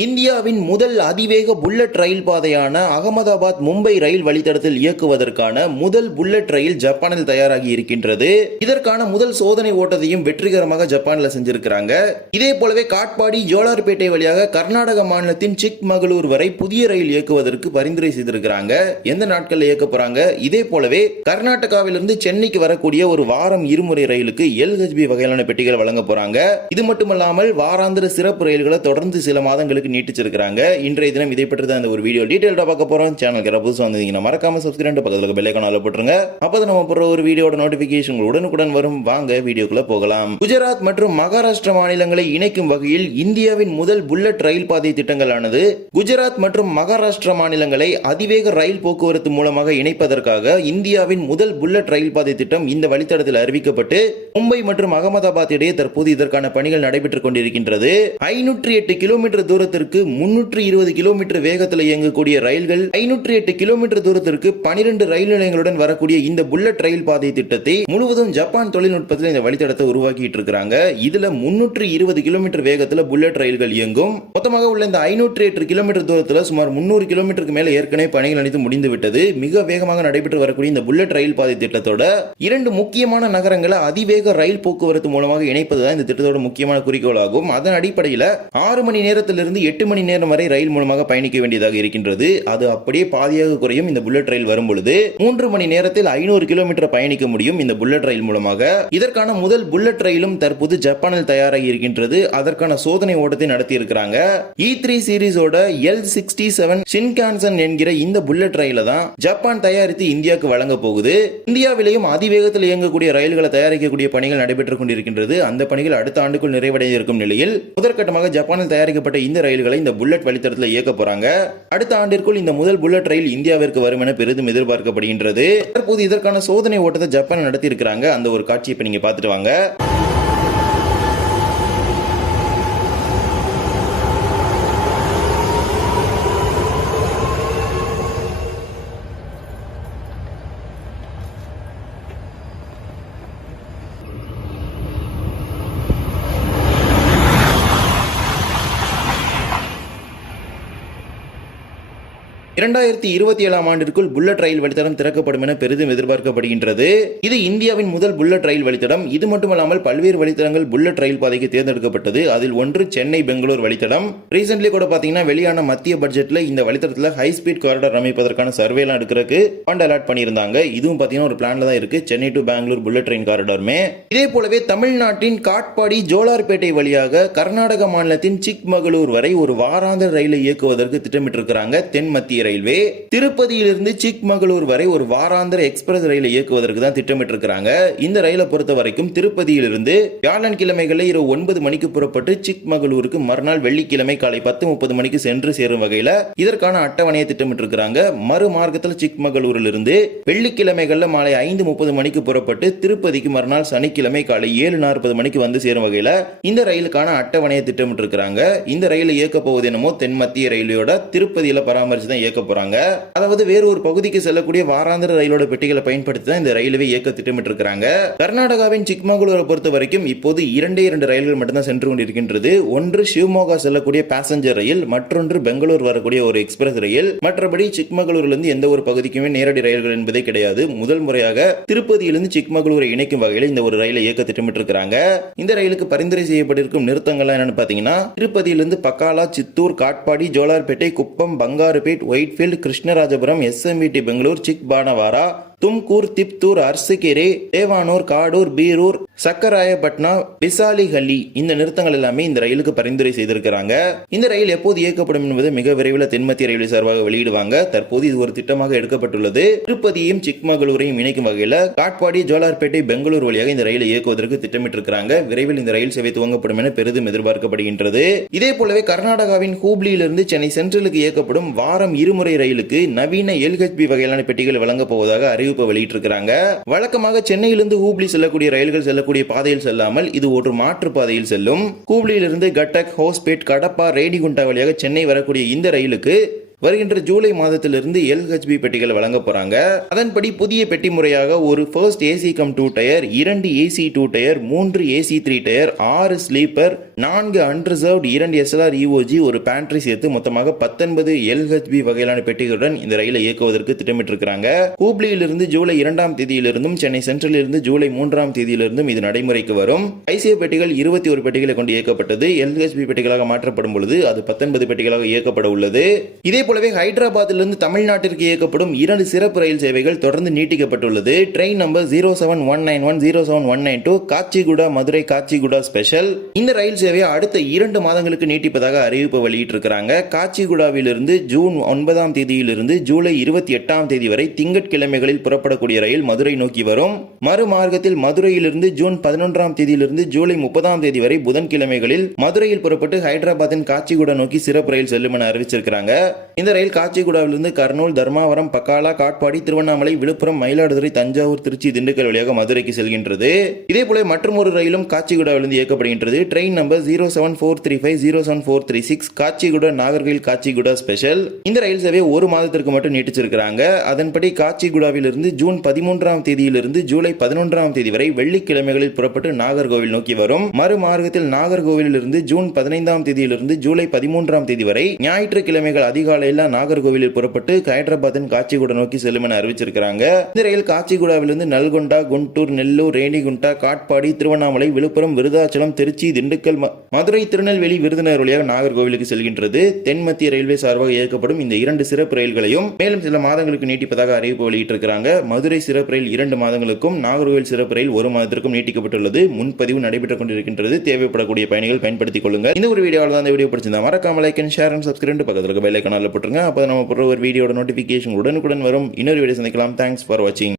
இந்தியாவின் முதல் அதிவேக புல்லட் ரயில் பாதையான அகமதாபாத் மும்பை ரயில் வழித்தடத்தில் இயக்குவதற்கான முதல் புல்லட் ரயில் ஜப்பானில் தயாராகி இருக்கின்றது. இதற்கான முதல் சோதனை ஓட்டத்தையும் வெற்றிகரமாக ஜப்பானில் செஞ்சிருக்கிறாங்க. இதே போலவே காட்பாடி ஜோலார்பேட்டை வழியாக கர்நாடக மாநிலத்தின் சிக்மகளூர் வரை புதிய ரயில் இயக்குவதற்கு பரிந்துரை செய்திருக்கிறாங்க. எந்த நாட்களில் இயக்க போறாங்க? இதே போலவே கர்நாடகாவிலிருந்து சென்னைக்கு வரக்கூடிய ஒரு வாரம் இருமுறை ரயிலுக்கு LHB வகையிலான பெட்டிகள் வழங்க போறாங்க. இது மட்டுமல்லாமல் வாராந்திர சிறப்பு ரயில்களை தொடர்ந்து சில மாதங்களுக்கு நீட்டிச்சிருக்காங்க. இன்றைய தினம் இதை பற்றி தான் இந்த ஒரு வீடியோ டீடைலா பார்க்க போறோம். சேனலுக்கு புதுசா வந்தீங்கன்னா மறக்காம சப்ஸ்கிரைப் பக்கத்துல பெல் ஐகான் போட்டுருங்க. அப்பதான் நம்ம போற ஒரு வீடியோட நோட்டிபிகேஷன் உடனுக்குடன் வரும். வாங்க வீடியோக்குள்ள போகலாம். குஜராத் மற்றும் மகாராஷ்டிரா மாநிலங்களை இணைக்கும் வகையில் இந்தியாவின் முதல் புல்லட் ரயில் பாதை திட்டங்களானது குஜராத் மற்றும் மகாராஷ்டிரா மாநிலங்களை அதிவேக ரயில் போக்குவரத்து மூலமாக இணைப்பதற்காக இந்தியாவின் முதல் புல்லட் ரயில் பாதை திட்டம் இந்த வழித்தடத்தில் அறிவிக்கப்பட்டு மும்பை மற்றும் அகமதாபாத் இடையே தற்போது இதற்கான பணிகள் நடைபெற்றுக் கொண்டிருக்கின்றது. 508 கிலோமீட்டர் தூரத்திற்கு 320 கிலோமீட்டர் வேகத்தில் இயங்கக்கூடிய ரயில்கள் 508 கிலோமீட்டர் தூரத்திற்கு 12 ரயில் நிலையங்களுடன் வரக்கூடிய இந்த புல்லட் ரயில் பாதை திட்டத்தை முழுவதும் ஜப்பான் தொழில்நுட்பத்தில் இந்த வழித்தடத்தை உருவாக்கிட்டு இருக்காங்க. இதுல 320 கிலோமீட்டர் வேகத்தில் புல்லட் ரயில்கள் இயங்கும். மொத்தமாக உள்ள இந்த 508 கிலோமீட்டர் தூரத்தில் சுமார் 300 கிலோமீட்டருக்கு மேல ஏற்கனவே பணிகள் அனைத்து முடிந்து விட்டது. மிக வேகமாக நடைபெற்று வரக்கூடிய இந்த புல்லட் ரயில் பாதை திட்டத்தோட 2 முக்கியமான நகரங்களை அதிவேக ரயில் போக்குவரத்து மூலமாக இணைப்பதுதான் இந்த திட்டத்தோட முக்கியமான குறிக்கோள் ஆகும். அதன் அடிப்படையில் 6 மணி நேரத்திலிருந்து 8 மணி நேரம் வரை ரயில் மூலமாக பயணிக்க வேண்டியதாக இருக்கின்றது. அது அப்படியே பாதியாக குறையும். இந்த புல்லட் ரயில் வரும் பொழுது 3 மணி நேரத்தில் 500 கிலோமீட்டர் பயணிக்க முடியும் இந்த புல்லட் ரயில் மூலமாக. இதற்கான முதல் புல்லட் ரயிலும் தற்போது ஜப்பானில் தயாராகி இருக்கின்றது. அதற்கான சோதனை ஓட்டத்தை நடத்தி இருக்கிறாங்க. E3 சீரிஸோட L67 ஷின்கான்சன் என்கிற இந்த புல்லட் ரயில தான் ஜப்பான் தயாரித்து இந்தியாவுக்கு வழங்க போகுது. இந்தியாவிலேயும் அதிவேகத்தில் இயங்கக்கூடிய ரயில்களை தயாரிக்கக்கூடிய பணிகள் நடைபெற்றுக் கொண்டிருக்கின்றது. அந்த பணிகள் அடுத்த ஆண்டுக்குள் நிறைவடைய இருக்கும் நிலையில் முதற்கட்டமாக ஜப்பானில் தயாரிக்கப்பட்ட இந்த ரயில்களை இந்த புல்லட் வழித்தடத்தில் இயக்க போறாங்க. அடுத்த ஆண்டிற்குள் இந்த முதல் புல்லட் ரயில் இந்தியாவிற்கு வரும் என பெரிதும் எதிர்பார்க்கப்படுகின்றது. தற்போது இதற்கான சோதனை ஓட்டத்தை ஜப்பான் நடத்தி இருக்கிறாங்க. அந்த ஒரு காட்சியை இப்ப நீங்க பார்த்துட்டு வாங்க. 2027 ஆண்டிற்குள் புல்லட் ரயில் வழித்தடம் திறக்கப்படும் என பெரிதும் எதிர்பார்க்கப்படுகின்றது. இது இந்தியாவின் முதல் புல்லட் ரயில் வழித்தடம். இது மட்டுமல்லாமல் பல்வேறு வழித்தடங்கள் புல்லட் ரயில் பாதைக்கு தேர்ந்தெடுக்கப்பட்டது. அதில் ஒன்று சென்னை பெங்களூர் வழித்தடம். ரீசென்ட்லி கூட பாத்தீங்கன்னா வெளியான மத்திய பட்ஜெட்ல இந்த வழித்தடத்தில் ஹை ஸ்பீட் காரிடார் அமைப்பதற்கான சர்வே எல்லாம் எடுக்கிறதுக்கு ஃபண்ட் அலாட் பண்ணியிருந்தாங்க. இதுவும் பாத்தீங்கன்னா ஒரு பிளான்ல தான் இருக்கு. Chennai to Bangalore bullet train காரிடாருமே. இதே போலவே தமிழ்நாட்டின் காட்பாடி ஜோலார்பேட்டை வழியாக கர்நாடக மாநிலத்தின் சிக்மகளூர் வரை ஒரு வாராந்திர ரயிலை இயக்குவதற்கு திட்டமிட்டிருக்கிறாங்க தென் மத்திய ரயில்வே. திருப்பதியிலிருந்து சிக்மகளூர் வரை ஒரு வாராந்திர எக்ஸ்பிரஸ் ரயிலை இயக்குவதற்கு தான் திட்டமிட்டிருக்கிறாங்க. இந்த ரயிலை பொறுத்த வரைக்கும் திருப்பதியிலிருந்து வியாழன்கிழமைகளில் இரவு 9 மணிக்கு புறப்பட்டு சிக்மகளூருக்கு மறுநாள் வெள்ளிக்கிழமை காலை 10:30 மணிக்கு சென்று சேரும் வகையில இதற்கான அட்டவணையை திட்டமிட்டிருக்கிறாங்க. மறு மார்க்கத்தில் சிக்மகளூரிலிருந்து வெள்ளிக்கிழமைகள்ல மாலை 5:30 மணிக்கு புறப்பட்டு திருப்பதிக்கு மறுநாள் சனிக்கிழமை காலை 7:40 மணிக்கு வந்து சேரும் வகையில இந்த ரயிலுக்கான அட்டவணையை திட்டமிட்டிருக்கிறாங்க. இந்த ரயிலை இயக்க போவது என்னமோ தென் மத்திய ரயிலோட திருப்பதியில பராமரிச்சு தான் இயக்க போறாங்க. அதாவது வேறு ஒரு பகுதிக்கு செல்லக்கூடிய வாராந்திர ரயிலோட பெட்டிகளை பயன்படுத்தி தான் இந்த ரயில்வே இயக்க திட்டமிட்டிருக்கிறாங்க. கர்நாடகாவின் சிக்மகளூரை பொறுத்த வரைக்கும் இப்போது 2 ரயில்கள் மட்டும்தான் சென்று கொண்டிருக்கின்றது. ஒன்று சிவமோகா செல்லக்கூடிய பேசஞ்சர் ரயில், மற்றொன்று பெங்களூர் வரக்கூடிய ஒரு எக்ஸ்பிரஸ் ரயில். மற்றபடி சிக்மகளூரிலிருந்து எந்த ஒரு பகுதிக்குமே நேரடி ரயில்கள் என்பதே கிடையாது. முதல் முறையாக திருப்பதியிலிருந்து சிக்மகளூரை இணைக்கும் வகையில் இந்த ஒரு ரயிலை இயக்க திட்டமிட்டிருக்கிறாங்க. இந்த ரயிலுக்கு பரிந்துரை செய்யப்பட்டிருக்கும் நிறுத்தங்கள் என்னன்னு பாத்தீங்கன்னா திருப்பதியிலிருந்து பக்காலா, சித்தூர், காட்பாடி, ஜோலார்பேட்டை, குப்பம், பங்காருபேட், ஒயிட்ஃபீல்ட், கிருஷ்ணராஜபுரம், SMVT பெங்களூர், சிக்பானவாரா, தும்கூர், திப்தூர், அர்சிகேரே, தேவானூர், காடூர், பீரூர், சக்கராயப்பட்னா, விசாலிஹள்ளி இந்த நிறுத்தங்கள் எல்லாமே இந்த ரயிலுக்கு பரிந்துரை செய்திருக்கிறாங்க. இந்த ரயில் எப்போது இயக்கப்படும் என்பது மிக விரைவில் தென்மத்திய ரயில்வே சார்பாக வெளியிடுவாங்க. தற்போது இது ஒரு திட்டமாக எடுக்கப்பட்டுள்ளது. திருப்பதியையும் சிக்மகளூரையும் இணைக்கும் வகையில் காட்பாடி, ஜோலார்பேட்டை, பெங்களூர் வழியாக இந்த ரயிலை இயக்குவதற்கு திட்டமிட்டிருக்கிறாங்க. விரைவில் இந்த ரயில் சேவை துவங்கப்படும் என பெரிதும் எதிர்பார்க்கப்படுகின்றது. இதே போலவே கர்நாடகாவின் ஹூப்ளியிலிருந்து சென்னை சென்ட்ரலுக்கு இயக்கப்படும் வாரம் இருமுறை ரயிலுக்கு நவீன LHB வகையிலான பெட்டிகள் வழங்க போவதாக அறிவிப்பு வெளியிட்டிருக்கிறாங்க. வழக்கமாக சென்னையிலிருந்து ஹூப்ளி செல்லக்கூடிய ரயில்கள் செல்லக்கூடிய பாதையில் செல்லாமல் இது ஒரு மாற்று பாதையில் செல்லும். ஹூப்ளியிலிருந்து கட்டக், ஹோஸ்பேட், கடப்பா, ரேணிகுண்டா வழியாக சென்னை வரக்கூடிய இந்த ரயிலுக்கு வருகின்ற ஜூலை மாதத்திலிருந்து LHB பெட்டிகள் வழங்க போறாங்க. அதன்படி புதிய பெட்டி முறையாக ஒரு first AC cum 2 tier, 2 AC 2 tier, 3 AC 3 tier, 6 sleeper, 4 unreserved, 2 SLR EOG, ஒரு பேண்ட்ரி சேர்த்து மொத்தமாக 19 LHB வகையிலான பெட்டிகளுடன் இந்த ரயிலை இயக்குவதற்கு திட்டமிட்டிருக்கிறாங்க. ஹூப்ளியிலிருந்து ஜூலை 2ஆம் தேதியிலிருந்தும் சென்னை சென்ட்ரலிலிருந்து ஜூலை 3ஆம் தேதியிலிருந்தும் இது நடைமுறைக்கு வரும். ICF பெட்டிகள் 21 பெட்டிகளை கொண்டு இயக்கப்பட்டது. LHB பெட்டிகளாக மாற்றப்படும் பொழுது அது 19 பெட்டிகளாக இயக்கப்பட உள்ளது. இதே போலவே ஹைதராபாத்திலிருந்து தமிழ்நாட்டிற்கு இயக்கப்படும் 2 சிறப்பு ரயில் சேவைகள் தொடர்ந்து நீட்டிக்கப்பட்டுள்ளது. Train number 07191, 07192 Kacheguda Madurai Kacheguda special. இந்த ரயில் சேவையை அடுத்த 2 மாதங்களுக்கு நீட்டிப்பதாக அறிவிப்பு வெளியிட்டிருக்கிறாங்க. காச்சிகுடாவிலிருந்து ஜூன் 9ஆம் தேதியிலிருந்து ஜூலை 28ஆம் தேதி வரை திங்கட்கிழமைகளில் புறப்படக்கூடிய ரயில் மதுரை நோக்கி வரும். மறுமார்க்கத்தில் மதுரையிலிருந்து ஜூன் 11ஆம் தேதியிலிருந்து ஜூலை 30ஆம் தேதி வரை புதன்கிழமைகளில் மதுரையில் புறப்பட்டு ஹைதராபாத்தின் காச்சிகுடா நோக்கி சிறப்பு ரயில் செல்லும் என அறிவிச்சிருக்கிறாங்க. இந்த ரயில் காச்சிகுடாவிலிருந்து கர்னூல், தர்மாவரம், பக்காலா, காட்பாடி, திருவண்ணாமலை, விழுப்புரம், மயிலாடுதுறை, தஞ்சாவூர், திருச்சி, திண்டுக்கல் வழியாக மதுரைக்கு செல்கின்றது. இதே போல மற்றொரு ரயிலும் காச்சிகுடாவிலிருந்து இயக்கப்படுகின்றது. Train number 07435, 07436 Kacheguda Nagercoil Kacheguda special. இந்த ரயில் சேவை ஒரு மாதத்திற்கு மட்டும் நீட்டிச்சிருக்கிறாங்க. அதன்படி காச்சிகுடாவிலிருந்து ஜூன் 13ஆம் தேதியிலிருந்து ஜூலை 11ஆம் தேதி வரை வெள்ளிக்கிழமைகளில் புறப்பட்டு நாகர்கோவில் நோக்கி வரும். மறுமார்க்கத்தில் நாகர்கோவிலிருந்து ஜூன் 15ஆம் தேதியிலிருந்து ஜூலை 13ஆம் தேதி வரை ஞாயிற்றுக்கிழமைகள் அதிகாலையில் நாகர்கோவிலில் புறப்பட்டு ஹைதராபாத்தின் காச்சிகுடா நோக்கி செல்லும் என அறிவிச்சிருக்கிறாங்க. இந்த ரயில் காச்சிகுடாவிலிருந்து நல்கொண்டா, குண்டூர், நெல்லூர், ரேணிகுண்டா, காட்பாடி, திருவண்ணாமலை, விழுப்புரம், விருதாச்சலம், திருச்சி, திண்டுக்கல், மதுரை, திருநெல்வேலி, விருதுநகர் வழியாக நாகர்கோவிலுக்கு செல்கின்றது. தென் மத்திய ரயில்வே சார்பாக இயக்கப்படும் இந்த 2 சிறப்பு ரயில்களையும் மேலும் சில மாதங்களுக்கு நீட்டிப்பதாக அறிவிப்பு வெளியிட்டிருக்கிறாங்க. மதுரை சிறப்பு ரயில் 2 மாதங்களுக்கும், நாகர்கோவில் சிறப்பு ரயில் 1 மாதத்திற்கும் நீட்டிக்கப்பட்டுள்ளது. முன்பதிவு நடைபெற்றுக் கொண்டிருக்கின்றது. தேவைப்படக்கூடிய பயணிகள் பயன்படுத்திக் கொள்ளுங்கள். இந்த ஒரு வீடியோவில் தான் இந்த வீடியோ பிடிச்சிருந்தா மறக்காம like and share and subscribe, பக்கத்தில் இருக்க பெல் ஐகானில் போட்டுருங்க. அப்போ நம்ம போடுற ஒரு வீடியோட நோட்டிஃபிகேஷன் உடனுக்குடன் வரும். இன்னொரு வீடியோ சந்திக்கலாம். தேங்க்ஸ் ஃபார் வாட்சிங்.